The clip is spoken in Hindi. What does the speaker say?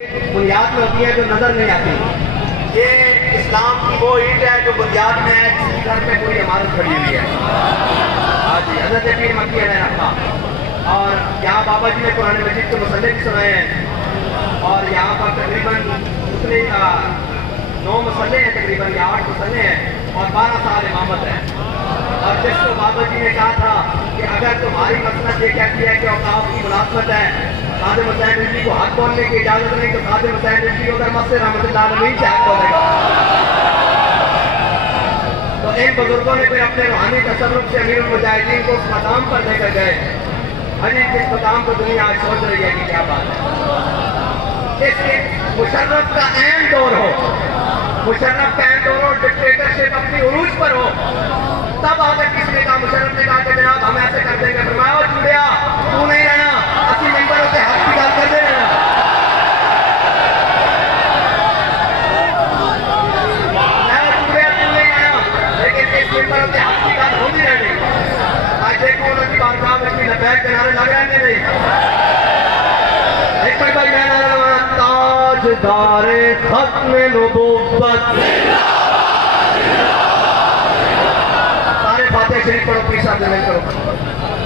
बुनियाद में होती है जो नजर नहीं आती। ये इस्लाम की वो ईंट है जो बुनियाद में है, जिसकी घर में पूरी इमारत खड़ी हुई है। हाँ जी, हज़रत पीर मक्की अलैहि रहमतुल्लाह। और यहाँ बाबा जी ने कुरान मजीद के मसले भी सुनाए हैं और यहाँ पर तकरीबन उतने 9 मसले हैं, तकरीबन या 8 मसले हैं और 12 साल इमामत है। और जिसको बाबा जी ने कहा था कि अगर तुम्हारी मसलत ये कहती है कि औकाफ की मुलाजमत है, कादिर हुसैन रिजवी को हक बोलने की इजाजत नहीं, तो कादिर हुसैन रिजवी को अगर मस्जिद रहमतुल्लाह अलैहि से हक बोलेगा। तो इन बुजुर्गों ने फिर अपने रूहानी तसल्लुक से अमीरुल मुजाहिदीन को उस मकाम पर लेकर गए। अजी जिस मकाम को दुनिया आज सोच रही है कि क्या बात है। इसके मुशर्रफ का अहम दौर हो, मुशर्रफ का अहम दौर हो, डिक्टेटरशिप अपनी उरूज पर हो, तब अगर किसी ने कहा, मुशर्रफ ने कहा कि जनाब हम ऐसे कर देंगे, फरमाया चुड़िया तू नहीं रहना, असली मेंबरों के हक की गल कर दे रहना। चुड़िया तू नहीं रहना, लेकिन इस मेंबरों के हक की गल होती रहनी। आज देखो उनकी बारगाह में अपनी लबैक के नारे लग रहे नहीं। एक बार मैं नारा लगाना, ताजदारे खत्म नबूवत। सारे फातिहा शरीफ पढ़ो, पीर साहब जमेल करो।